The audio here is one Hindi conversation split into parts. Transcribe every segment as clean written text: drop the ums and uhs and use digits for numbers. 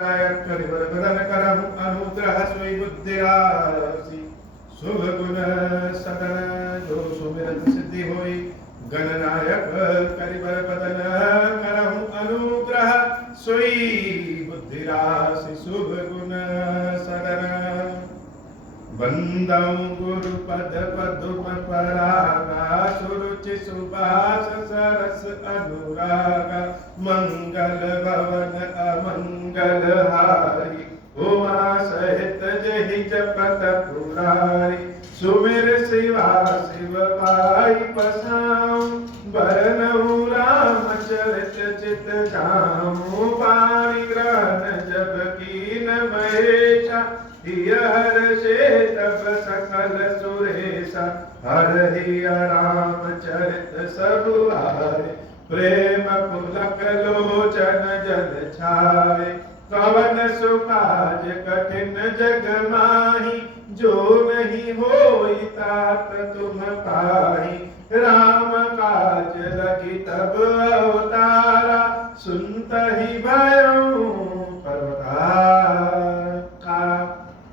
करिबरबदन करहु अनुग्रह सोई बुद्धिरासि शुभ गुण सदन जो सुमिरत सिद्धि होई गणनायक करिबरबदन करहु अनुग्रह सोई बुद्धिरासि शुभ गुण सदन बंदौ गुरु पद पदुम परागा सुरुचि सुबास सरस अनुरागा मंगल भवन अमंगल हारी उमा सहित जहि जपत पुरारी सुमिर शिवा शिव पाई पसाऊं बरनऊ राम चरित चित जाऊं पाणी ग्रहण जब कीन महेशा हर्षे तब सकल सुरेशा हरि राम चरित सब आए प्रेम पुलक लोचन जल छाए कवन सुकाज कठिन जग माही जो नहीं होई तात तुम पाही राम काज लगी तब अवतारा सुनत ही भयऊ पर्वतार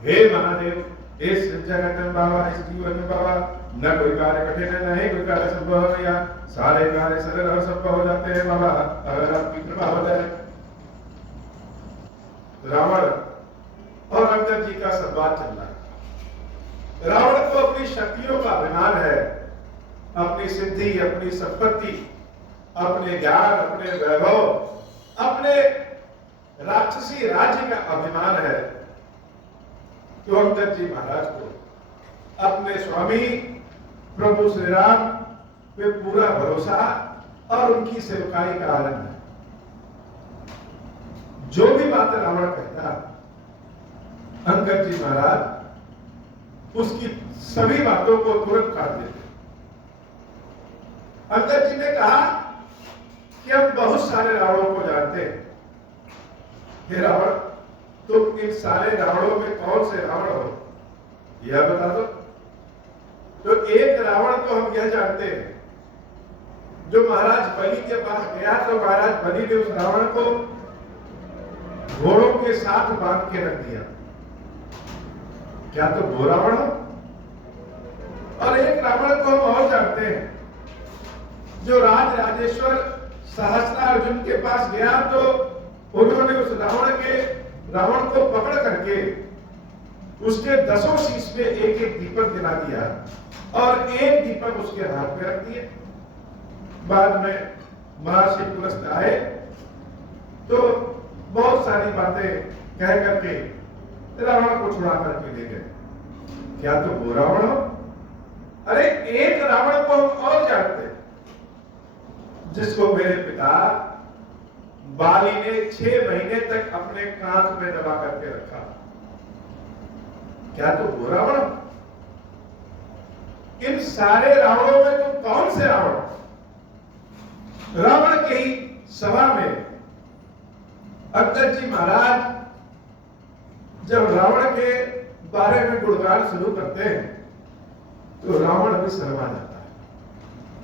हे महादेव इस जगत में बाबा इस जीवन में बाबा न कोई कार्य कठिन है न ही कोई कार्य संभव है या सारे कार्य सरल और संभव हो जाते हैं बाबा अगर आपकी कृपा हो जाए। रावण और अंगद जी का संवाद चल रहा है। रावण को अपनी शक्तियों का अभिमान है, अपनी सिद्धि, अपनी संपत्ति, अपने ज्ञान, अपने वैभव, अपने राक्षसी राज्य का अभिमान है। तो अंगद जी महाराज को अपने स्वामी प्रभु श्री राम पे पूरा भरोसा और उनकी सेवकाई का आनंद है। जो भी बात रावण कहता अंगद जी महाराज उसकी सभी बातों को तुरंत काट देते। अंगद जी ने कहा कि हम बहुत सारे रावणों को जानते हैं। हे रावण, तुम इन सारे रावणों में कौन से रावण हो यह बता दो। तो एक रावण तो हम यह जानते हैं जो महाराज बलि के पास गया तो महाराज बलि ने उस रावण को घोड़ों के साथ बांध के रख दिया। क्या तो वो रावण हो? और एक रावण को हम और जानते हैं जो राज राजेश्वर सहस्त्रार्जुन के पास गया तो उन्होंने उस रावण को पकड़ करके उसके 10 शीश में एक एक दीपक दिला दिया और एक दीपक उसके हाथ में रख दिए। बाद में महर्षि पुलस्त आए तो बहुत सारी बातें कह करके रावण को छुड़ा करके ले गए। क्या तो वो रावण हो? अरे एक रावण को हम और जानते जिसको मेरे पिता बाली ने 6 महीने तक अपने कांध में दबा करके रखा। क्या तो वो रावण? इन सारे रावणों में तुम कौन से रावण? रावण की सभा में अंगद जी महाराज जब रावण के बारे में गुणगान शुरू करते हैं तो रावण भी शर्मा जाता है,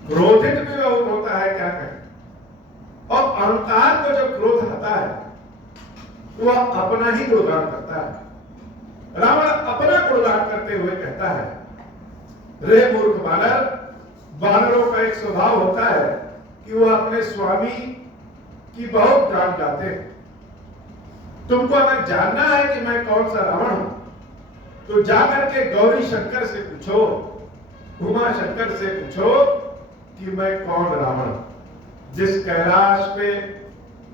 क्रोधित भी बहुत होता है। क्या कहें? और अहंकार को जब क्रोध आता है तो वह अपना ही गुणगान करता है। रावण अपना गुणगान करते हुए कहता है, रे मूर्ख बानर, बानरों का एक स्वभाव होता है कि वह अपने स्वामी की बहुत जान जाते हैं। तुमको अगर जानना है कि मैं कौन सा रावण हूं तो जाकर के गौरी शंकर से पूछो, उमा शंकर से पूछो कि मैं कौन रावण हूं। जिस कैलाश पे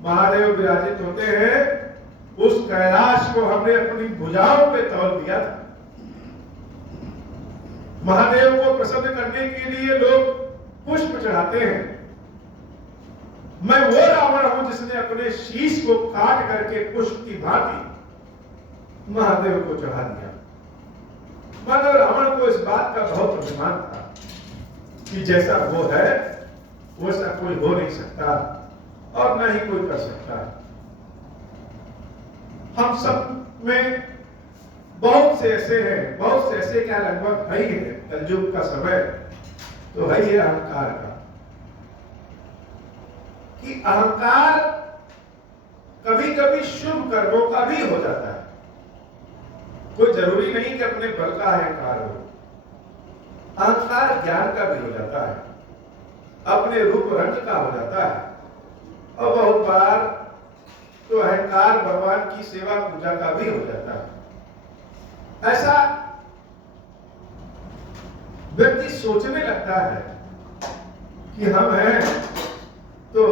महादेव विराजित होते हैं उस कैलाश को हमने अपनी भुजाओं पे तौल दिया था। महादेव को प्रसन्न करने के लिए लोग पुष्प चढ़ाते हैं। मैं वो रावण हूं जिसने अपने शीश को काट करके पुष्प की भांति महादेव को चढ़ा दिया। मानो रावण को इस बात का बहुत अभिमान था कि जैसा वो है वैसा कोई हो नहीं सकता और न ही कोई कर सकता। हम सब में बहुत से ऐसे हैं, बहुत से ऐसे क्या लगभग है ही है। कलयुग का समय तो है ही अहंकार का, कि अहंकार कभी कभी शुभ कर्मों का भी हो जाता है। कोई जरूरी नहीं कि अपने बल का अहंकार हो, अहंकार ज्ञान का भी हो जाता है, अपने रूप रंग का हो जाता है, और बहुत बार तो अहंकार भगवान की सेवा पूजा का भी हो जाता है। ऐसा व्यक्ति सोचने लगता है कि हम हैं तो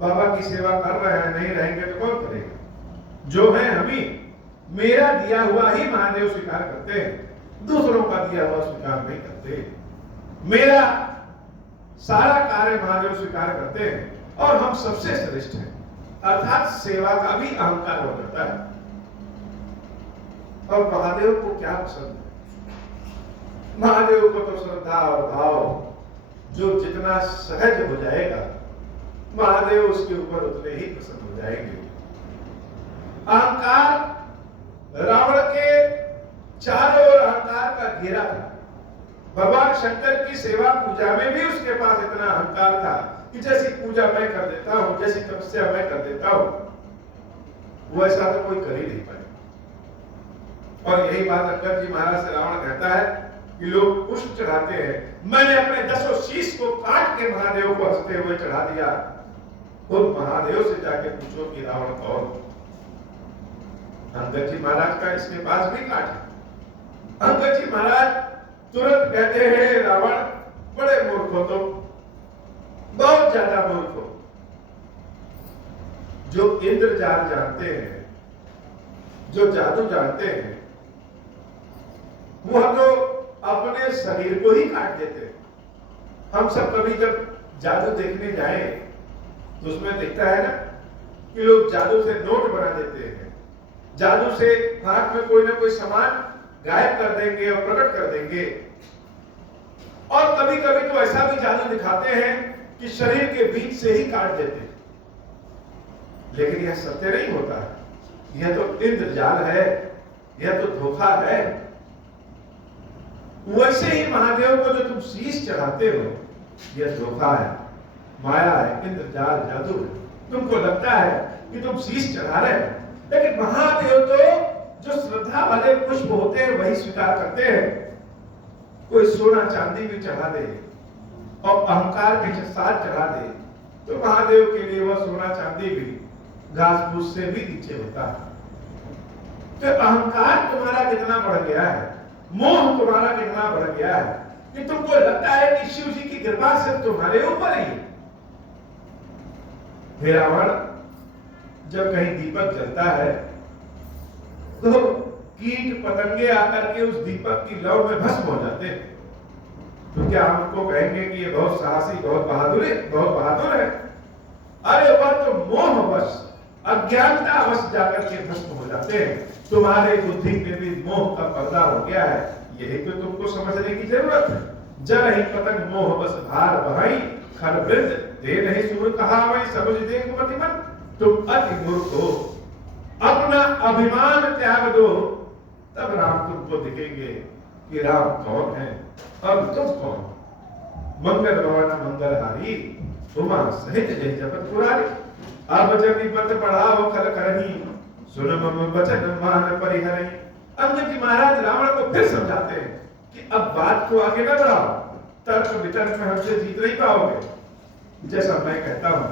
बाबा की सेवा कर रहे हैं, नहीं रहेंगे तो कौन करेगा। जो है हम ही, मेरा दिया हुआ ही महादेव स्वीकार करते हैं, दूसरों का दिया हुआ स्वीकार नहीं करते। मेरा सारा कार्य महादेव स्वीकार करते हैं और हम सबसे श्रेष्ठ हैं, अर्थात सेवा का भी अहंकार हो जाता है। और महादेव को क्या पसंद है? महादेव को तो श्रद्धा और भाव जो जितना सहज हो जाएगा, महादेव उसके ऊपर उतने ही प्रसन्न हो जाएंगे। अहंकार, रावण के चारों ओर अहंकार का घेरा था। भगवान शंकर की सेवा पूजा में भी उसके पास इतना अहंकार था कि जैसी पूजा मैं कर देता हूं, जैसी तपस्या मैं कर देता हूं, वो ऐसा तो कोई कर ही नहीं पाए। और यही बात अंगद जी महाराज से रावण कहता है कि लोग पुष्प चढ़ाते हैं, मैंने अपने 10 शीश को काट के महादेव को हंसते हुए चढ़ा दिया। खुद महादेव से जाके पूछो कि रावण कौन। अंगद जी महाराज का इसके पास भी काट है। अंगद जी महाराज तुरंत कहते हैं, रावण बड़े मूर्ख हो तुम, बहुत ज्यादा मूर्ख हो। जो इंद्रजाल जानते हैं, जो जादू जानते हैं, वह तो अपने शरीर को ही काट देते हैं। हम सब कभी जब जादू देखने जाएं तो उसमें दिखता है ना कि लोग जादू से नोट बना देते हैं, जादू से हाथ में कोई ना कोई सामान गायब कर देंगे और प्रकट कर देंगे। और कभी कभी तो ऐसा भी जादू दिखाते हैं कि शरीर के बीच से ही काट देते हैं। लेकिन यह सत्य नहीं होता है, यह तो इंद्रजाल है, यह तो धोखा है। वैसे ही महादेव को जो तुम शीश चढ़ाते हो, यह धोखा है, माया है, इंद्रजाल, जादू है। तुमको लगता है कि तुम शीश चढ़ा रहे हो, लेकिन महादेव तो जो श्रद्धा वाले पुष्प होते हैं वही स्वीकार करते हैं। कोई सोना चांदी भी चढ़ा दे और अहंकार के साथ चढ़ा दे तो महादेव के लिए वह सोना चांदी भी घास फूस से भी नीचे होता है। तो अहंकार तुम्हारा कितना बढ़ गया है, मोह तुम्हारा कितना बढ़ गया है कि तुमको लगता है कि शिव जी की कृपा सिर्फ तुम्हारे ऊपर ही है। हे रावण, जब कहीं दीपक जलता है तो कीट पतंगे आकर के उस दीपक की लौ में भस्म हो जाते हैं। तो क्या हम उनको कहेंगे कि ये बहुत साहसी, बहुत बहादुर है? अरे वह तो मोहवश, अज्ञानतावश जाकर के भस्म हो जाते हैं। तुम्हारे बुद्धि में भी मोह का पर्दा हो गया है, यही तो तुमको समझने की जरूरत है। जर ही पतंग मोह बस भार बहाई, खर वृद्ध दे नहीं सूर कहा वही समझ देख मति मन। तुम अति मूर्ख हो, अपना अभिमान त्याग दो, तब राम तुमको दिखेंगे कि राम कौन है और तुम कौन। मंगल भवन मंगलहारी, उमा सहित जय जपत पुरारी। अब जब विपत बढ़ाओ खल करही, सुन मम वचन मान परिहरही। अंगद जी महाराज रावण को फिर समझाते हैं कि अब बात को आगे न बढ़ाओ, तर्क वितर्क में हमसे जीत नहीं पाओगे। जैसा मैं कहता हूं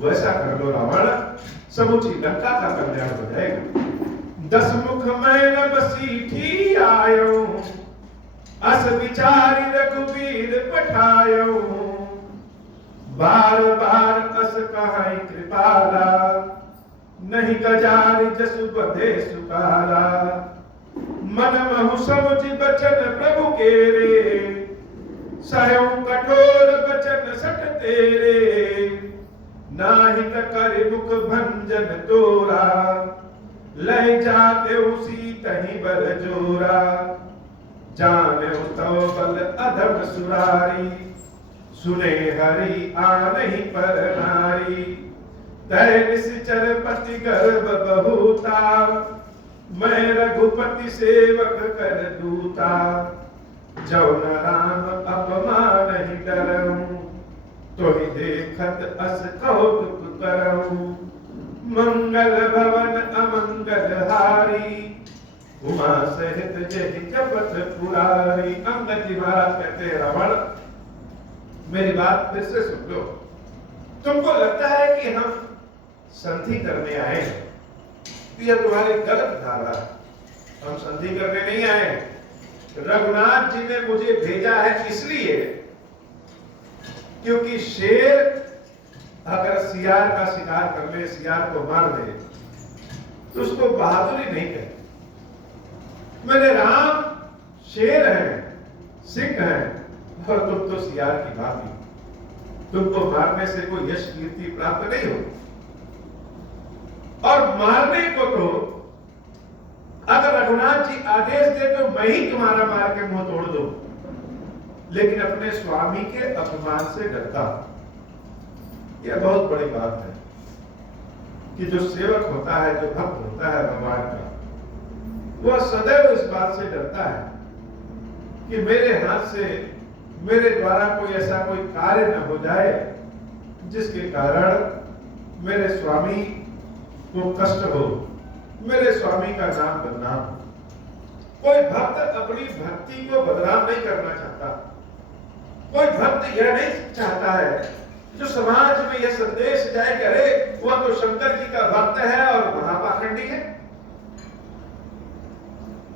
वैसा कर लो रावण, समूची लंका का कल्याण हो जाएगा। 10 मुख मैं न बसीठी आयो, अस विचारी रघुवीर पठायो। बार बार अस कहाई कृपाला, नहीं गजारी जसु बधे सुकाला। मन महु समुझ बचन प्रभु केरे, सहु कठोर बचन सट तेरे। नाहित कर मुख भंजन तोरा, लय जाते उसी तही बर जोरा। जाने तो बल अधम सुरारी, सुने हरि आनहि पर नारी। तय निश्चर पति गर्भ बहुता, मैं रघुपति सेवक कर दूता। जौन राम अपमान ही डरऊं, तो ही देखत अस कौतुक करऊं। मंगल भवन अमंगल हारी, उमा सहित जय जपत पुरारी। अंगद जी महाराज कहते हैं, रावण मेरी बात फिर से सुन लो। तुमको लगता है कि हम संधि करने आए हैं, यह तुम्हारी गलत धारणा। हम संधि करने नहीं आए हैं। रघुनाथ जी ने मुझे भेजा है इसलिए क्योंकि शेर अगर सियार का शिकार कर ले, सियार को मार दे, तो उसको बहादुरी नहीं कहते। मेरे राम शेर हैं, सिंह हैं, और तुम तो सियार की भांति। तुमको मारने से कोई यश कीर्ति प्राप्त नहीं हो। और मारने को तो अगर रघुनाथ जी आदेश दे तो मैं ही तुम्हारा मार के मुंह तोड़ दूं, लेकिन अपने स्वामी के अपमान से डरता। यह बहुत बड़ी बात है कि जो सेवक होता है, जो भक्त होता है भगवान का, वह सदैव इस बात से डरता है कि मेरे हाथ से, मेरे द्वारा कोई ऐसा कोई कार्य न हो जाए जिसके कारण मेरे स्वामी को कष्ट हो, मेरे स्वामी का नाम बदनाम। कोई भक्त अपनी भक्ति को बदनाम नहीं करना चाहता। कोई भक्त यह नहीं चाहता है जो समाज में यह संदेश जाए कि अरे वह तो शंकर जी का भक्त है और महापाखंडी है,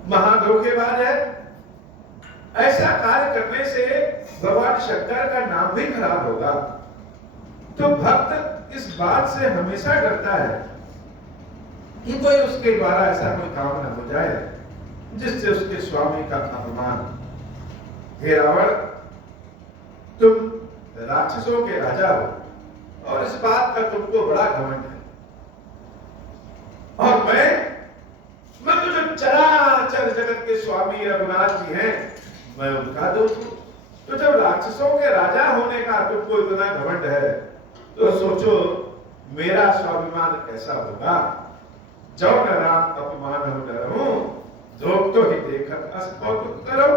महाधोखेबाज है। ऐसा कार्य करने से भगवान शंकर का नाम भी खराब होगा। तो भक्त इस बात से हमेशा डरता है कि कोई उसके द्वारा ऐसा कोई काम न हो जाए जिससे उसके स्वामी का अपमान। हे रावण, तुम राक्षसों के राजा हो और इस बात का तुमको बड़ा घमंड है। और मैं तो जो चराचर जगत के स्वामी रघुनाथ जी हैं, मैं उनका दोस्त हूं। तो जब राक्षसों के राजा होने का तुमको इतना घमंड है, तो सोचो मेरा स्वाभिमान कैसा होगा। जो न राम अपमान हो डरो, जोग तो ही देखत अस कौतुक करो।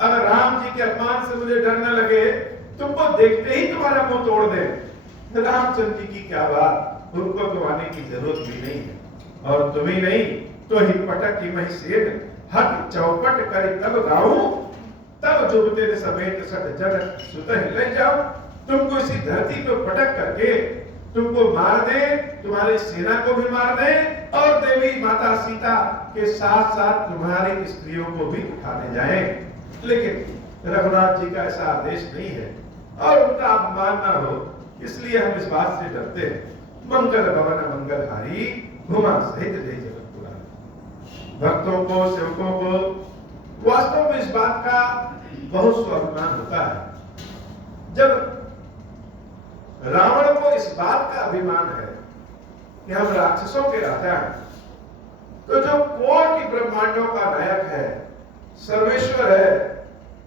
अगर राम जी के अपमान से मुझे डर न लगे, तुमको देखते ही तुम्हारा मुंह तोड़ दे, रामचंद्र जी की क्या बात, उनको तो आने की जरूरत भी नहीं है। और तुम ही नहीं तो ही पटक ही मही सेन, हट चौपट करी तब गाऊं, तब जुबते ने समेत सट जग सुतह ले जाओ। तुमको इसी धरती को पटक करके तुमको मार दे, तुम्हारी सेना को भी मार दे, और देवी माता सीता के साथ साथ तुम्हारी स्त्रियों को भी उठाने जाए। लेकिन रघुनाथ जी का ऐसा आदेश नहीं है और उनका अपमान ना हो, इसलिए हम इस बात से डरते हैं। मंगल भवन मंगल हारी, घुमा सहित जय जगत पुरारी। भक्तों को, सेवकों को वास्तव में इस बात का बहुत स्वाभिमान होता है। जब रावण को इस बात का अभिमान है कि हम राक्षसों के राजा हैं, तो जो कोटि ब्रह्मांडों का नायक है, सर्वेश्वर है,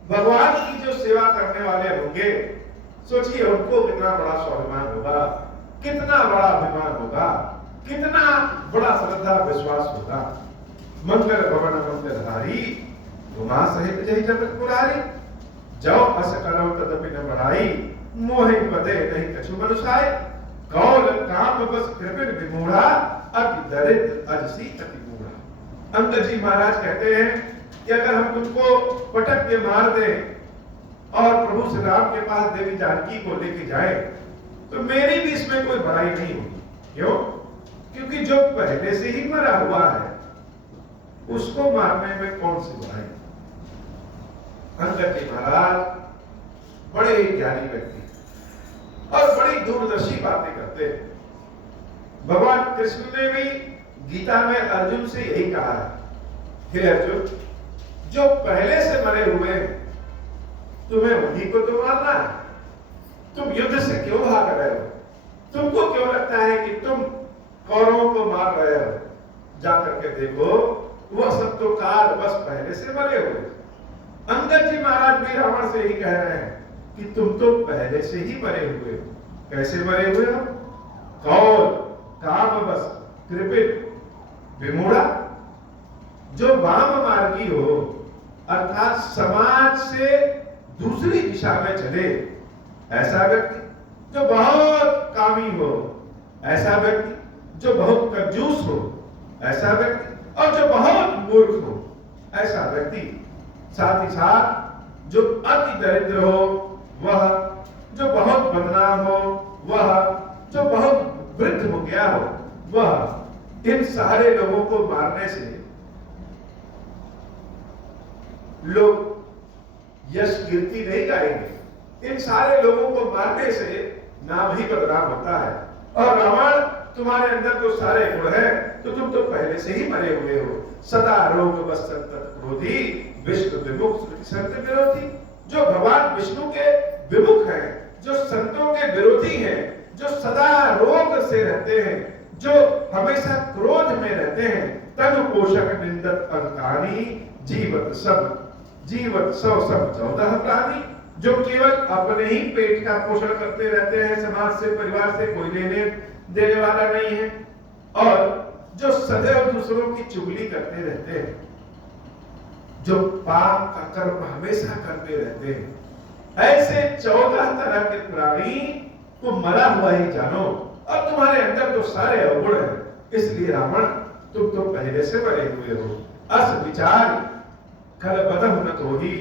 भगवान की जो सेवा करने वाले होंगे, सोचिए उनको कितना बड़ा स्वाभिमान होगा, कितना बड़ा अभिमान होगा, कितना बड़ा श्रद्धा विश्वास होगा। मंगल भवन मंगल हारी, उमा सहित जय जगत पुरारी। जो अस करो तदपि न बढ़ाई, मोहि पदे नहीं कछु मनुषाय। कौल काम बस कृपिन विमूढ़ा, अति दरिद्र अजसी अति मूढ़ा। अंगद जी महाराज कहते हैं कि अगर हम तुमको पटक के मार दें और प्रभु श्री राम के पास देवी जानकी को लेके जाए, तो मेरी भी इसमें कोई बुराई नहीं होगी। क्यों? क्योंकि जो पहले से ही मरा हुआ है उसको मारने में कौन सी बुराई। अंगद जी महाराज बड़े ही ज्ञानी व्यक्ति और बड़ी दूरदर्शी बातें करते हैं। भगवान कृष्ण ने भी गीता में अर्जुन से यही कहा है, हे अर्जुन, जो पहले से मरे हुए हैं तुम्हें उन्हीं को तो मारना है। तुम युद्ध से क्यों भाग रहे हो? तुमको क्यों लगता है कि तुम कौरवों को मार रहे हो? जाकर के देखो, वह सब तो काल बस पहले से मरे हुए। अंगद जी महाराज भी रावण से ही कह रहे हैं कि तुम तो पहले से ही मरे हुए हो। कैसे मरे हुए हो? कौल काम बस कृपित विमूढ़ा, जो वाम मार्गी हो, अर्थात समाज से दूसरी दिशा में चले, ऐसा व्यक्ति, जो बहुत कामी हो, ऐसा व्यक्ति, जो बहुत कंजूस हो ऐसा व्यक्ति, और जो बहुत मूर्ख हो ऐसा व्यक्ति, साथ ही साथ जो अति दरिद्र हो वह, जो बहुत बदनाम हो वह, जो बहुत वृद्ध हो गया हो वह, इन सारे लोगों को मारने से लोग यश कीर्ति नहीं गाएंगे। इन सारे लोगों को मारने से नाम ही बदनाम होता है। और रावण, तुम्हारे अंदर तो सारे गुण है, तो तुम तो पहले से ही मरे हुए हो। सदा रोग बसंत क्रोधी विष्णु विमुख संत विरोधी। जो भगवान विष्णु के विमुख हैं, जो संतों के विरोधी हैं, जो सदा रोग से रहते हैं, जो हमेशा क्रोध में रहते हैं, तनु पोषक निंदत अंकानी जीवत सब 14 प्राणी। जो केवल अपने ही पेट का पोषण करते रहते हैं, समाज से, परिवार से कोई लेने देने वाला नहीं है, और जो सदैव दूसरों की चुगली करते रहते हैं, जो पाप का कर्म हमेशा करते रहते हैं, ऐसे 14 तरह के प्राणी को मरा हुआ ही जानो। अब तुम्हारे अंदर तो सारे अवगुण हैं, इसलिए रावण तुम तो पहले से मरे हुए हो। अस विचार खल बदम न तोही,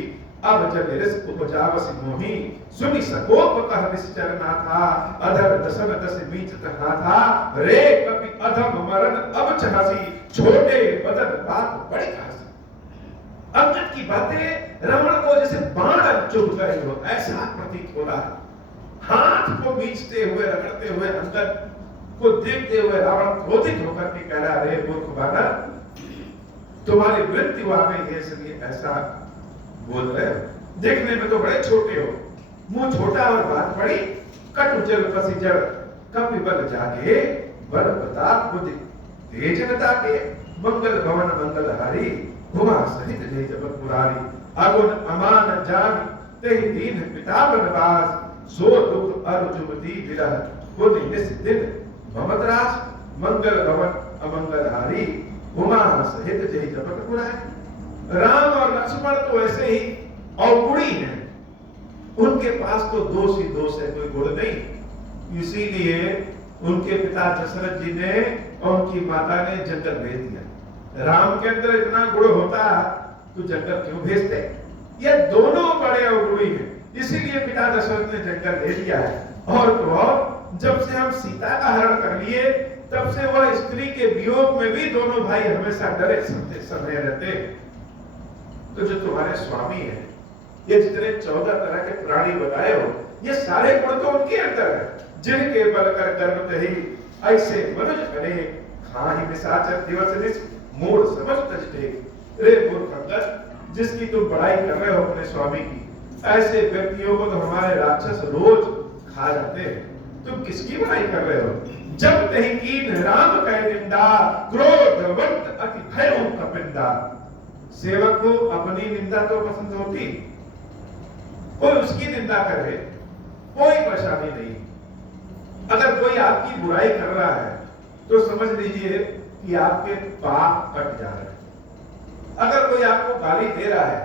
अब जब रिस उपजावस मोही। सुनि सकोप कह निश्चर ना था, अधर दसन दस बीच कहा था। रे कपि अधम मरण अब चहासी, छोटे बदन बात बड़ी खासी। अंगद की बातें रावण को जैसे बाण चुभ गए हो ऐसा प्रतीत हो रहा है। हाथ को बीचते हुए, रगड़ते हुए अंगद को देखते हुए रावण क्रोधित होकर के कह रहा, रे मूर्ख बानर, तुम्हारी मृत्यु आ गई है इसलिए ऐसा बोल रहे हो। देखने में तो बड़े छोटे हो, मुंह छोटा और बात बड़ी। कटु जल पसी जड़ कपि बल जागे, बल प्रताप बुद्धि तेज न ताके। मंगल भवन मंगलहारी, हुआ सहित जय जगत पुरारी। अगुण अमान जान तेहि दीन पिता बनवास, सो दुख अर्जुमती विरह पुनि निस दिन ममतरास। मंगल भवन अमंगलहारी, हुआ सहित जय जगत पुरारी। राम और लक्ष्मण तो ऐसे ही अवगुणी हैं, उनके पास तो दोष ही दोष है, कोई गुण नहीं। इसीलिए उनके पिता दशरथ जी ने और उनकी माता ने जंगल भेज दिया। राम के अंदर इतना गुण होता तो जंगल क्यों भेजते? ये दोनों बड़े अवगुणी हैं, इसीलिए पिता दशरथ ने जंगल भेज दिया है। और तो और जब से हम सीता का हरण कर लिए, तब से वह स्त्री के वियोग में भी दोनों भाई हमेशा डरे समय रहते। तो जो तुम्हारे स्वामी हैं, ये जितने 14 तरह के प्राणी बताए हो, ये सारे गुण तो उनके अंदर है। जिनके बल कर कर्म कही, ऐसे मनुज बने खाही निशाचर दिवस निस मूढ़ समझ तजते। रे मूर्ख अंगद, जिसकी तुम बड़ाई कर रहे हो अपने स्वामी की, ऐसे व्यक्तियों को तो हमारे राक्षस रोज खा जाते हैं। तुम किसकी बड़ाई कर रहे हो? जब तही कीन राम कह निंदा, क्रोधवंत अति भयों कपिंदा। सेवक को अपनी निंदा तो पसंद होती, कोई उसकी निंदा करे कोई परेशानी नहीं। अगर कोई आपकी बुराई कर रहा है तो समझ लीजिए कि आपके पाप कट जा रहे हैं। अगर कोई आपको गाली दे रहा है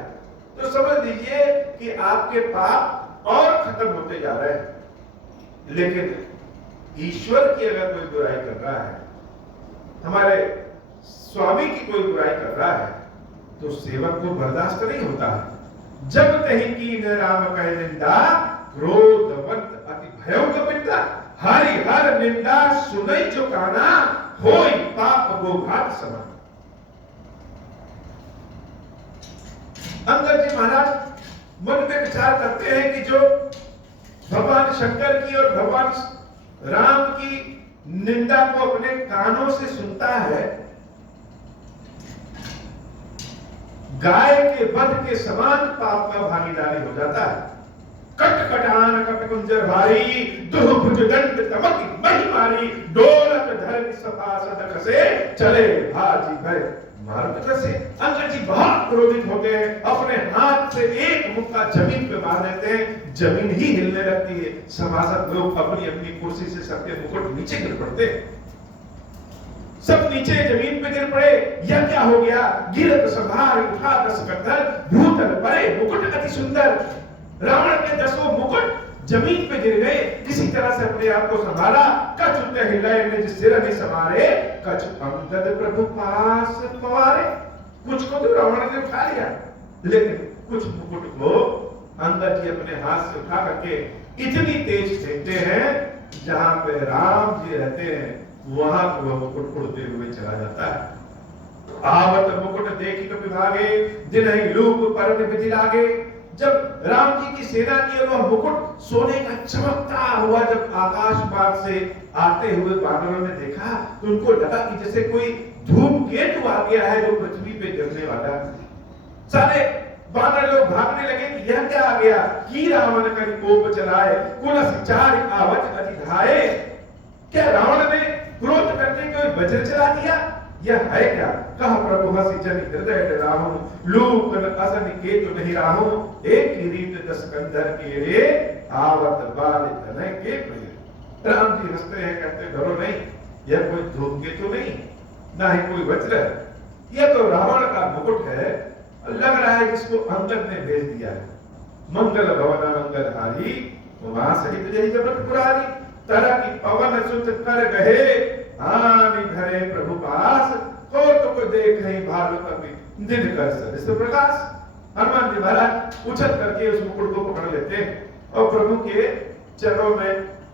तो समझ लीजिए कि आपके पाप और खत्म होते जा रहे हैं। लेकिन ईश्वर की अगर कोई बुराई कर रहा है, हमारे स्वामी की कोई बुराई कर रहा है, तो सेवक को बर्दाश्त नहीं होता है। जब कहीं की न राम कह निंदा, क्रोधवंत अति भयों कपिंदा। हरि हर निंदा सुनई जो काना, होई पाप गोघात समान। अंगद जी महाराज मन में विचार करते हैं कि जो भगवान शंकर की और भगवान राम की निंदा को अपने कानों से सुनता है, गाय के वध के समान पाप का भागीदारी हो जाता है। कटकटान कपिकुंजर भारी, दुह भुजदंड तमक मही मारी। डोलक धर सपा सदक से, चले भाजी भय मार्ग से। अंगद जी बहुत क्रोधित होते हैं, अपने हाथ से एक मुक्का जमीन पे मार देते हैं, जमीन ही हिलने लगती है। सभासद लोग अपनी अपनी कुर्सी से सबके मुकुट नीचे गिर पड़ते हैं, सब नीचे जमीन पे गिर पड़े। यह क्या हो गया? गिरत संभार उठा 10 गद्दर, भूतल परे मुकुट अति सुंदर। रावण के 10 मुकुट जमीन पे गिर गए, किसी तरह से अपने आप को संभाला। कछ उठे हिलाए ने जिस सिर नहीं संभाले, कछ अंगद प्रभु पास पवारे। कुछ को तो रावण ने उठा लिया, लेकिन कुछ मुकुट को अंगद जी अपने हाथ से उठा करके इतनी तेज फेंकते हैं, जहां पे राम जी रहते हैं वहां पर वह मुकुट उड़ते हुए चला जाता है। आवत मुकुट देखी कपि भागे, दिनहि लूप परन विधि लागे। जब राम जी की सेना की वह मुकुट सोने का चमकता हुआ जब आकाश मार्ग से आते हुए बानरों ने देखा, तो उनको लगा कि जैसे कोई धूमकेतु आ गया है जो पृथ्वी पे गिरने वाला है। सारे बानर लोग भागने लगे कि यह क्या आ गया, की रावण करी कोप चलाए, कुलस चार आवत अति धाये। क्या रावण ने क्रोध करके कोई वज्र चला दिया, यह है क्या? कह प्रभु हसी जन हृदय डराहु, लूक असन केतु नहीं राहु। एक किरीट दस कंधर के रे, आवत बाल तनय के प्रिय। राम जी हंसते हैं, कहते डरो नहीं, यह कोई धूमकेतु नहीं, ना ही कोई वज्र, यह तो रावण का मुकुट है। लग रहा है जिसको अंगद ने भेज दिया है। मंगल भवन मंगल हारी, वहां सहित जय जगत पुरारी। तरह की पवन सुत कर गहे, आनी धरे प्रभु पास। को देख नहीं भालू कभी दिन कर सरिस प्रकाश। हनुमान जी महाराज उछल करके उस मुकुट को पकड़ लेते हैं और प्रभु के चरणों में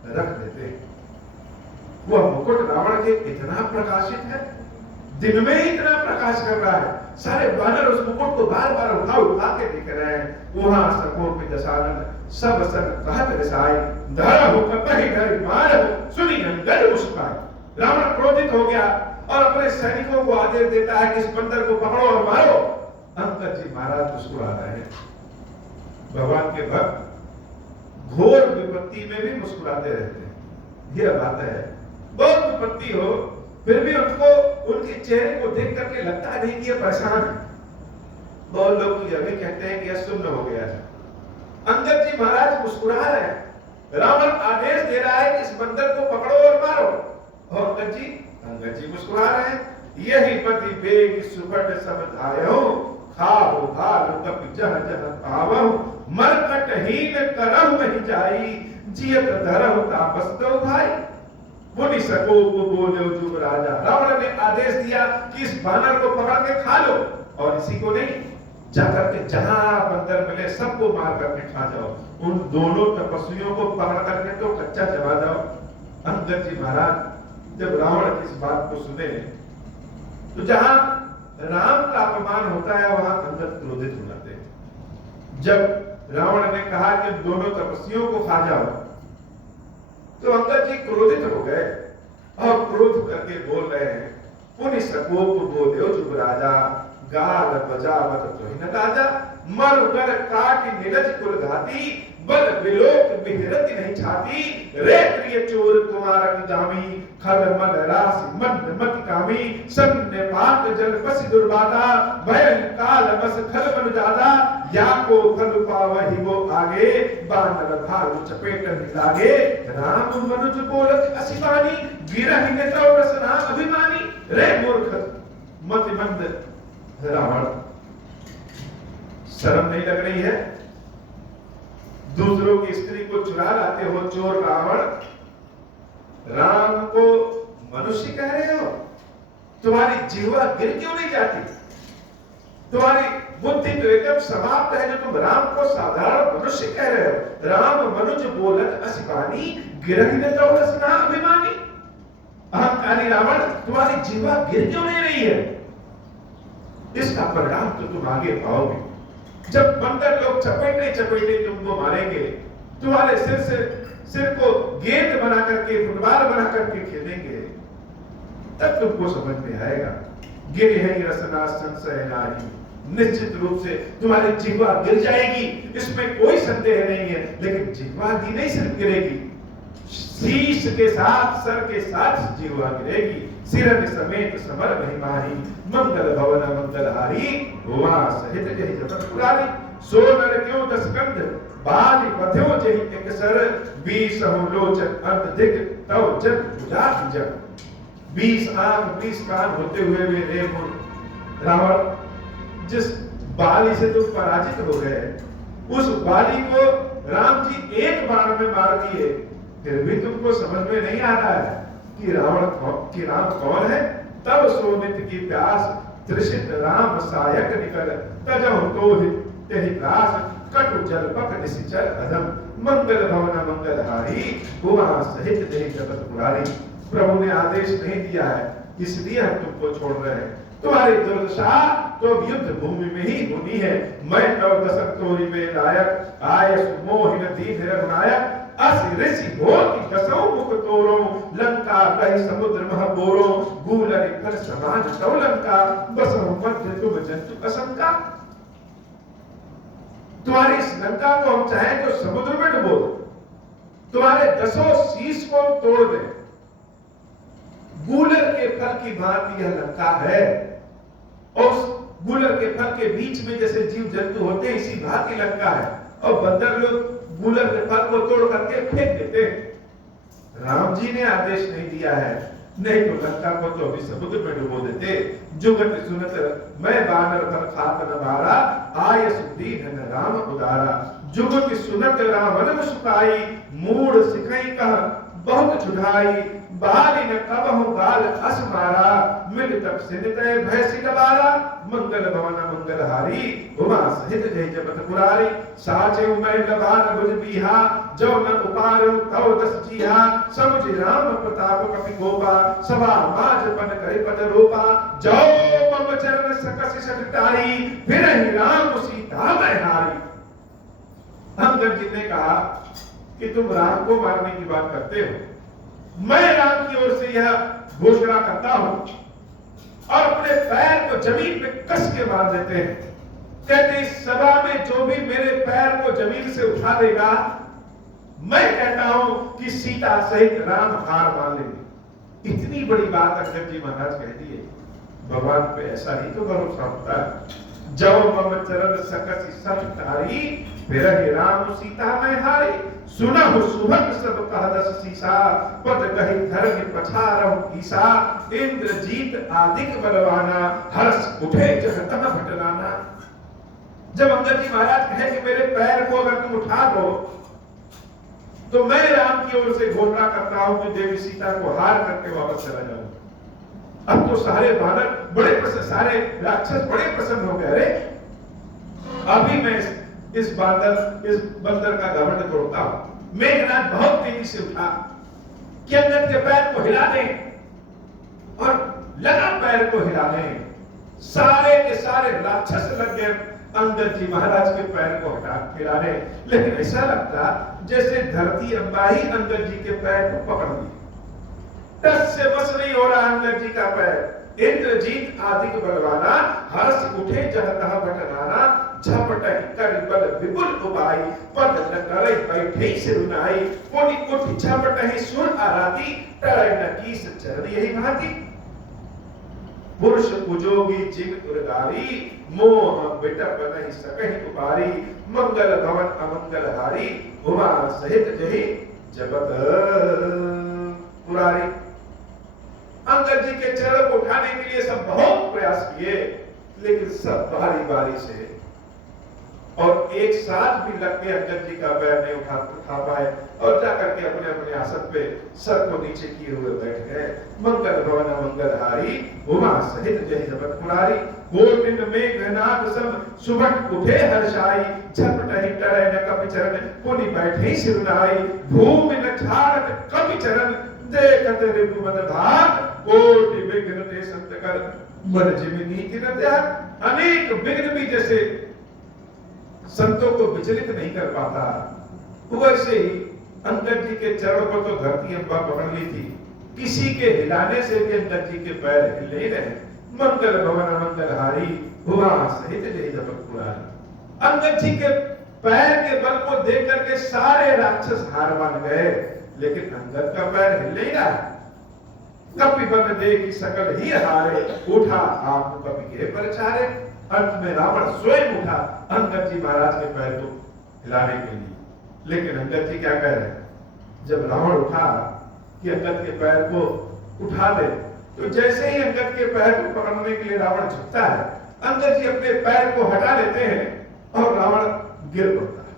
रख देते हैं। वह मुकुट रावण के इतना प्रकाशित है, दिन में ही इतना प्रकाश कर रहा है। सारे बानर उस मुकुट को बार बार उठा के देख रहे हैं। वहां सकोप दशानन सब सन कहत रसाई, धरा हो कपहि धरि मार सुनी अंगद मुस्काए। रावण क्रोधित हो गया और अपने सैनिकों को आदेश देता है कि इस बंदर को पकड़ो और मारो। अंगद जी महाराज मुस्कुरा रहे हैं। भगवान के भक्त घोर विपत्ति में भी मुस्कुराते रहते हैं। यह बात है, बहुत विपत्ति हो फिर भी उनको उनके चेहरे को देख करके लगता नहीं कि ये परेशान है। बहुत लोग यह भी कहते हैं कि यह सुन्न हो गया है। अंगद जी महाराज मुस्कुरा रहे हैं। रावण आदेश दे रहा है कि इस बंदर को पकड़ो और मारो, और अंगद जी मुस्कुरा रहे हैं। यही पति बेग सुबट सब धायो, खाओ भालु कपि जह जह पावहु। मरकट हीन करहु नहीं जाई, जियत धरहु तापस दो भाई। मुनि सकोप बोले जुग राजा। रावण ने आदेश दिया कि इस बानर को पकड़ के खा लो, और इसी को नहीं, जाकर के जहां बंदर मिले सबको मार करके खा जाओ। उन दोनों तपस्वियों को पकड़ करके तो कच्चा चबा जाओ। अंगद जी महाराज जब रावण की इस बात को सुने, तो जहां राम का अपमान होता है वहां अंगद क्रोधित हो जाते हैं। जब रावण ने कहा कि दोनों तपस्वियों को खा जाओ, तो अंगद जी क्रोधित हो गए और क्रोध करके बोल रहे हैं। पुनि सकोप बोले जुग राजा, गाल बजावत तो न राजा। मर कर काट निरज कुल घाती, बल विलोक बिहरति नहीं छाती। रे प्रिय चोर कुमारक जामी, खल मन रास मन मत कामी। सन्य पात जल पस दुर्बाधा, भय काल बस खल मन जादा। या को फल पावहि वो आगे, बानर भालु चपेट लागे। राम मनुज बोलत असिवानी, गिरहि नेत्र रसना अभिमानी। रे मूर्ख मति मंद रावण, शर्म नहीं लग रही है? दूसरों की स्त्री को चुरा लाते हो चोर रावण, राम को मनुष्य कह रहे हो? तुम्हारी जीवा गिर क्यों नहीं जाती? तुम्हारी बुद्धि तो एकदम समाप्त है जो तुम राम को साधारण मनुष्य कह रहे हो। राम मनुज बोलत असिवानी, गिरहि नेत्र रसना अभिमानी। अहंकारी रावण, तुम्हारी जीवा गिर क्यों नहीं रही है? इसका परिणाम तो तुम आगे पाओगे। जब बंदर लोग चपेटे चपेटे तुमको मारेंगे, तुम्हारे सिर को गेंद बना करके, फुटबॉल बना करके खेलेंगे, तब तुमको समझ में आएगा। गिर है रसना संशय नाही, निश्चित रूप से तुम्हारी जिह्वा गिर जाएगी, इसमें कोई संदेह नहीं है। लेकिन जिह्वा ही नहीं सिर्फ गिरेगी, शीश के साथ, सर के साथ जिह्वा गिरेगी। सिरन समेत समर महिमाही, मंगल भवन मंगल हारी। वहां सहित जहि जगत पुरारी। सो नर क्यों दस कंध, बाली पथ्यो जहि एक सर। 20 लोचन अर्ध दिग, तव जग बुझा जग। 20 आंख 20 कान होते हुए भी रे रावण, जिस बाली से तुम पराजित हो गए, उस बाली को राम जी एक बाण में मार दिए, फिर भी तुमको समझ में नहीं आ रहा है कि राम कौन है? तब सोमित की प्यास त्रिषित राम सायक निकल, तजहु तोहित तेहि ग्रास, कटु जल पक निशिचर अधम, मंगल भवन मंगलहारी, हुआ सहित देहि जगत पुरारी। प्रभु ने आदेश नहीं दिया है, इसलिए हम तुमको छोड़ रहे हैं। तुम्हारी दुर्दशा तो अब युद्ध भूमि में ही होनी है। मैं नव दशक तोरी में लायक, आय सुमोहिन दीन रघुनायक, अस ऋषि हो कि दसों मुख तोरो, लंका कहि समुद्र मह बोरो, गूलरि फल समान तव लंका, बसहु मध्य तुम जंतु असंका। तुम्हारी इस लंका को हम चाहें तो समुद्र में डुबो दो, तुम्हारे दसों शीश को तोड़ दें। गूलर के फल की भांति यह लंका है, और गूलर के फल के बीच में जैसे जीव जंतु होते हैं, इसी भांति लंका है। और बंदर लोग गूलर के फल को तोड़ करके फेंक देते हैं। राम जी ने आदेश नहीं दिया है, नहीं तो लंका को तो अभी समुद्र में डुबो देते। जुगत सुनत मैं बानर पर खात न बारा, आय सुदीन राम उदारा, जुगत सुनत रावण सुखाई, मूड सिखई कह बहुत छुढ़ाई, बाली न कबहु गाल अस मारा, मिल तब सिनितय भय सिलवारा, मंगल भवन मंगलहारी, उमा सहित जय जगत पुरारी। साचे मैं लबान भुज बीहा, जो न उपारो तव दस जीहा, समुझ राम प्रताप कपि गोपा, सभा माज बन करे पद रूपा, जो मम चरण सकस सटाई, फिर ही राम सीता मैं हारी। अंगद जी ने कहा कि तुम राम को मारने की बात करते हो, मैं राम की ओर से यह घोषणा करता हूं, और अपने पैर को जमीन पे कस के मार देते हैं। कहते इस सभा में जो भी मेरे पैर को जमीन से उठा देगा, मैं कहता हूं कि सीता सहित राम हार मान लेंगे। इतनी बड़ी बात अंगद जी महाराज कह दिए। भगवान पे ऐसा ही तो भरोसा होता है। जब मम चरण सकस सठ तारी, फिर ही राम सीता मैं हारी, सुनहु सुभग सब कह दस सीसा, पद कहि धर्म पछारहु ईसा, इंद्रजीत आदिक बलवाना, हर्ष उठे जह तह भटनाना। जब अंगद जी महाराज कहे कि मेरे पैर को अगर तुम उठा दो, तो मैं राम की ओर से घोषणा करता हूं कि देवी सीता को हार करके वापस चला जाऊंगा। अब तो सारे बानर बड़े प्रसन्न, सारे राक्षस बड़े प्रसन्न हो गए। अरे अभी मैं इस बंदर का घमंड तोड़ता हूं। मेघनाथ बहुत तेजी से उठा कि अंगद के पैर को हिला दें, और लगा पैर को हिलाने। सारे के सारे राक्षस लग गए अंगद जी महाराज के पैर को हटा हिलाने। लेकिन ऐसा लगता जैसे धरती अम्बा ही अंगद जी के पैर को पकड़ ली। टस से बस नहीं हो रहा अंगद जी का पैर। इंद्रजीत आदिक बलवाना, हर्ष उठे जह तह भटनाना, झपटहि कर बल विपुल उपाई, पद न करे बैठे सिरुनाई, कोटि कोटि झपटहि सुर आराती, टरै न कीस चरण यही भांति। पुरुष उजोगी जिन उर्गारी, मोह बिटप नहीं सकहि उपारी, मंगल भवन अमंगलहारी, उमा सहित जहि जगत पुरारी। अंगद जी के चरण को उठाने के लिए सब बहुत प्रयास किए, लेकिन सब बारी बारी से और एक साथ भी लग के अंगद जी का पैर नहीं उठा पाए, और जाकर के अपने अपने आसन पे सर को नीचे किए हुए बैठ गए। मंगल भवन मंगलहारी, उमा सहित जय जगत पुरारी, कोटिन मेघनाद सब सुबह उठे हर्षाई, झपटहि टरै न कपि चरण, पुनि बैठे सिरुनाई, भूमि न ठारत कपि चरण, देखत रिपु मद भाग, कोटि विघ्न ते संत कर, मन जिमि नीति न त्याग। अनेक विघ्न भी जैसे संतों को विचलित नहीं कर पाता, वैसे ही अंगद जी के चरण को तो धरती अम्बा पकड़ ली थी। किसी के हिलाने से भी अंगद जी के पैर हिल नहीं रहे। मंगल भवन मंगलहारी, हुआ सहित जय जगत पुरारी। अंगद जी के पैर के बल को देख करके सारे राक्षस हार मान गए, लेकिन अंगद का पैर हिल नहीं रहा। कपि बन देखी सकल ही हारे, उठा आप कपि के परचारे। अंत में रावण स्वयं उठा अंगद जी महाराज के पैर को हिलाने के लिए। लेकिन अंगद जी क्या कह रहे हैं, जब रावण उठा कि अंगद के पैर को उठा दे, तो जैसे ही अंगद के पैर को पकड़ने के लिए रावण झुकता है, अंगद जी अपने पैर को हटा लेते हैं और रावण गिर पड़ता है।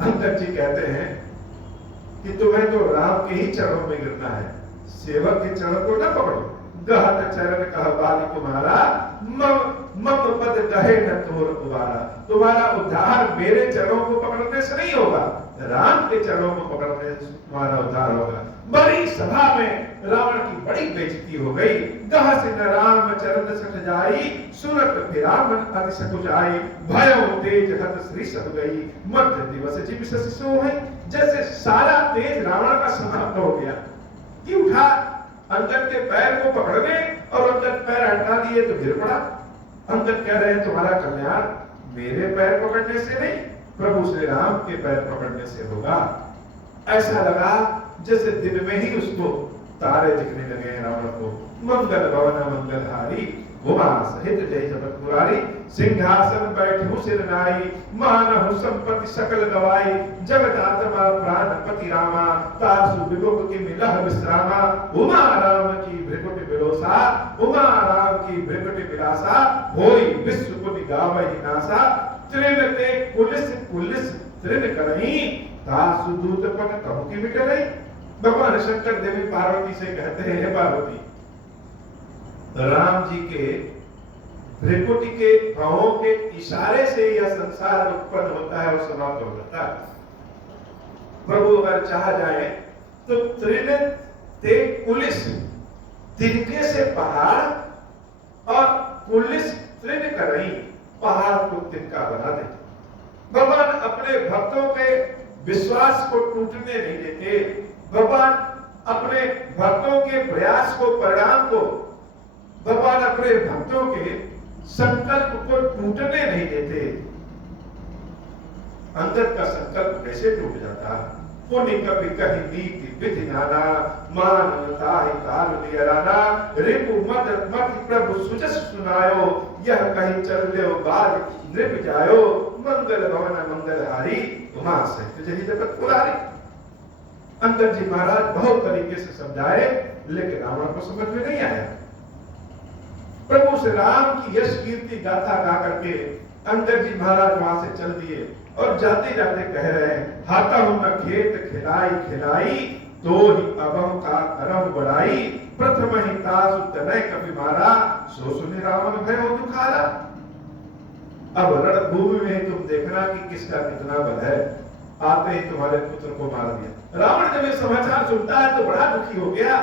अंगद जी कहते हैं कि तुम्हें तो राम के ही चरणों में गिरना है, सेवक के चरण को न पकड़ो। गहत चरण कह बाली तुम्हारा, मम पद कहे न तोर उबारा। तुम्हारा उद्धार मेरे चरणों को पकड़ने से नहीं होगा, राम के चरणों को पकड़ने से तुम्हारा उद्धार होगा। बड़ी सभा में रावण की बड़ी बेइज्जती हो गई। गह सिंह राम चरण सठ जाई, सुरत फिरामन अति सकुचाई। भयो तेज हत श्री सब गई, मध्य दिवस जिम शशि सोहई। जैसे सारा तेज रावण का समाप्त हो गया। कि उठा अंगद के पैर को पकड़ने और अंगद पैर हटा दिए तो गिर पड़ा। अंगद कह रहे हैं तुम्हारा कल्याण मेरे पैर पकड़ने से नहीं, प्रभु श्री राम के पैर पकड़ने से होगा। ऐसा लगा जैसे दिन में ही उसको तारे दिखने लगे हैं रावण को। मंगल भवन मंगलहारी, उमा सहित जय जगत पुरारी। सिंहासन बैठू सिर नाई, मानहु संपत्ति सकल गवाई। जगत आत्मा प्राणपति रामा, तासु विभुक की मिलह विश्रामा। उमा राम की भृकुटि विलोसा, उमा राम की भृकुटि विलासा। होई विश्व पुनि गावहि नासा, तृण ते कुलिस कुलिस तृण करही। तासु दूत पन कहु की मिट रही। भगवान शंकर देवी पार्वती से कहते हैं, पार्वती राम जी के भृकुटि के पांवों के इशारे से यह संसार उत्पन्न होता है और समाप्त हो जाता है। प्रभु अगर चाह जाए तो तृण ते कुलिस, तिनके से पहाड़ और कुलिस तृण करही, पहाड़ को तिनका बना दे। भगवान अपने भक्तों के विश्वास को टूटने नहीं देते। भगवान अपने भक्तों के प्रयास को, परिणाम को, भगवान अपने भक्तों के संकल्प को टूटने नहीं देते। अंगद का संकल्प कैसे टूट जाता? पुण्य कभी कही नीति विधि नाना, मानवता ही काल नियराना। रिपु मद मत प्रभु सुजस सुनायो, यह कहीं चल ले बाल नृप जायो। मंगल भवन मंगलहारी, उमा सहित जय जगत पुरारी। अंगद जी महाराज बहुत तरीके से समझाए, लेकिन रावण को समझ में नहीं आया। प्रभु श्री राम की यश कीर्ति गाथा गा करके अंगद जी महाराज वहां से चल दिए और जाते जाते कह रहे हैं, हाथा हूं न खेत खिलाई खिलाई, तो ही अबम का करम बढ़ाई। प्रथम ही तासु तनय कपि मारा, सो सुनि रावण भयो दुखारा। अब रणभूमि में तुम देखना कि किसका कितना बल है। आते ही तुम्हारे पुत्र को मार दिया। रावण जब ये समाचार सुनता है तो बड़ा दुखी हो गया।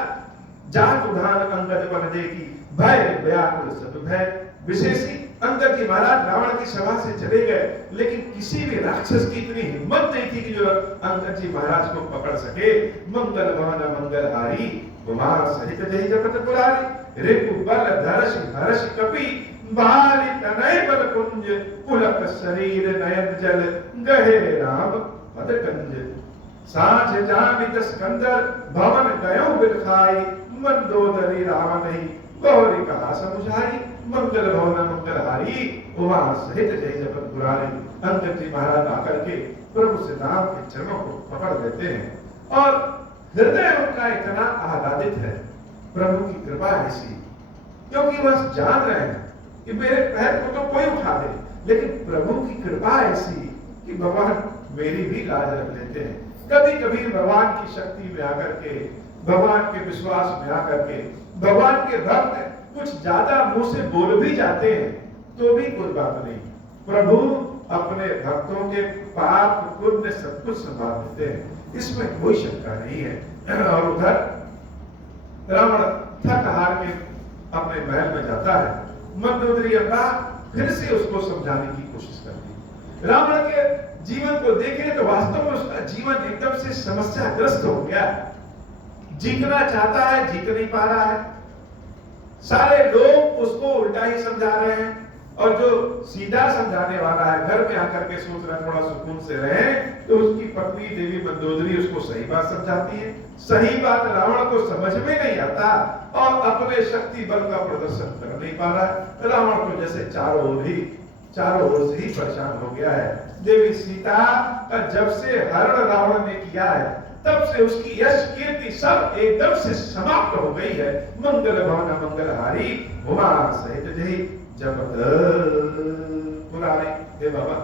जात उधान अंगद बन देखी, भय व्याकुल सब भय विशेषी। अंगद जी महाराज रावण की सभा से चले गए, लेकिन किसी भी राक्षस की इतनी हिम्मत नहीं थी कि जो अंगद जी महाराज को पकड़ सके। मंगल भवन मंगलहारी, उमा सहित जय जगत पुरारी। रिपु बल धरष हर्ष कपि, बाली तनय बल कुंज। पुलक शरीर नयन जल, गहे राम पद कंज। सांझ जामित स्कंदर, भवन गयो बिरखाई। मंदोदरी रावण ही, गौरी कहा समुझाई। मंगल भवन मंगलहारी, उमा सहित जय जगत पुरारी। अंगद जी महाराज आकर के प्रभु श्री राम के चरणों को पकड़ लेते हैं और हृदय उनका इतना आह्लादित है। प्रभु की कृपा ऐसी, क्योंकि वह जान रहे हैं कि मेरे पैर को तो कोई उठा दे, लेकिन प्रभु की कृपा ऐसी कि भगवान मेरी भी लाज रख लेते हैं। कभी कभी भगवान की शक्ति में आकर के, भगवान के विश्वास में आकर के भगवान के भक्त कुछ ज्यादा मुंह से बोल भी जाते हैं तो भी कोई बात नहीं। प्रभु अपने भक्तों के पाप पुण्य सब कुछ संभाल देते हैं, इसमें कोई शंका नहीं है। और उधर रावण थक हार के अपने महल में जाता है। मंदोदरी अम्बा फिर से उसको समझाने की कोशिश करती है। रावण के जीवन को देखें तो वास्तव में उसका जीवन एकदम से समस्याग्रस्त हो गया। जीतना चाहता है, जीत नहीं पा रहा है। सारे लोग उसको उल्टा ही समझा रहे हैं और जो सीधा समझाने वाला है, घर में आकर के सोच रहा थोड़ा सुकून से रहे, तो उसकी पत्नी देवी मंदोदरी उसको सही बात समझाती है। सही बात रावण को समझ में नहीं आता और अपने शक्ति बल का प्रदर्शन कर नहीं पा रहा है। रावण को जैसे चारों ओर से ही परेशान हो गया है। देवी सीता का जब से हरण रावण ने किया है, तब से उसकी यश कीर्ति सब एकदम से समाप्त हो गई है। मंगल भवन मंगलहारी, उमा सहित जय जगत पुरारी। हे बाबा,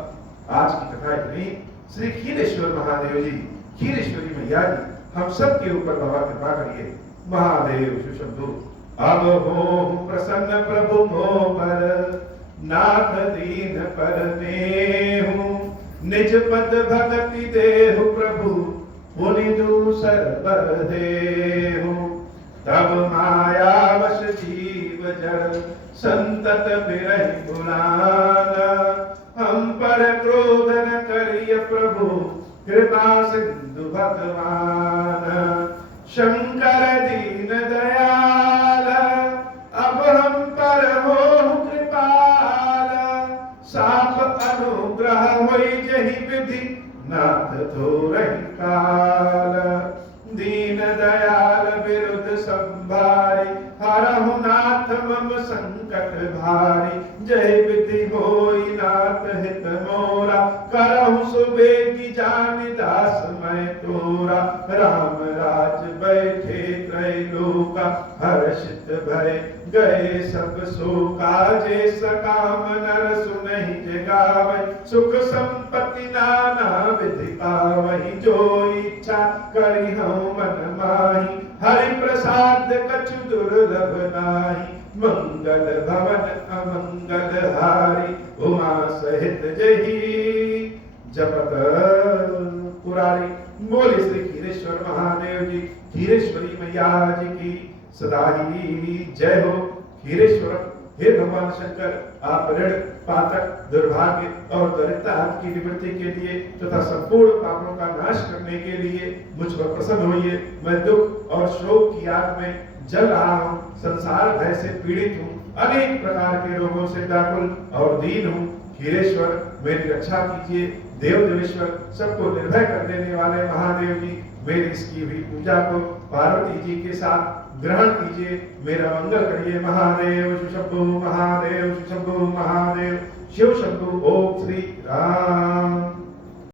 आज की कथा इतनी, श्री खीरेश्वर महादेव जी, खीरेश्वरी मैया जी, हम सब के ऊपर बाबा कृपा करिए। महादेव सुशंभु। अब हो प्रसन्न प्रभु मो पर, नाथ दीन पर नेहु, निज पद भगति देहु प्रभु, पुनि दूसर बर देहु। तब माया वश जीव जड़, संतत बिरहि बुलाना, हम पर क्रोध न करिय प्रभु, कृपा सिंधु भगवान। शंकर दीन दयाल, अब हम पर हो कृपाल, साप अनुग्रह होई जहि विधि, नाथ थोरहि काल। दीन दयाल विरुद्ध संभारी, हरहु नाथ मम संकट भारी। जय विधि होई नाथ हित मोरा, करहु सुबेगी जानि दास मैं तोरा। राम राज बैठे त्रैलोका, हर्षित भय गए सब शोका। जे सकाम नर सुनहि जगावै, सुख संपत्ति नाना विधि पावै। जो इच्छा करि हूँ मन माही, हरि प्रसाद कछु दुर्लभ नाही। मंगल भवन अमंगल हारी, उमा सहित जही जपत पुरारी। बोले श्री खीरेश्वर महादेव जी, खीरेश्वरी मैया जी की सदा ही जय हो। खीरेश्वर हे भगवान शंकर, आप ऋण पातक दुर्भाग्य और दरिद्रता की निवृत्ति के लिए तथा संपूर्ण पापों का नाश करने के लिए मुझ पर प्रसन्न होइए। मैं दुख और शोक की आग में जल रहा हूँ, संसार भय से पीड़ित हूँ, अनेक प्रकार के रोगों से व्याकुल और दीन हूँ। खीरेश्वर मेरी रक्षा कीजिए। देव देवेश्वर, सबको निर्भय कर देने वाले महादेव जी, मेरी इसकी हुई पूजा को पार्वती जी के साथ ग्रहण कीजिए, मेरा मंगल करिए। महादेव शंभु, महादेव शंभु, महादेव शिव शंभु। ओम श्री राम।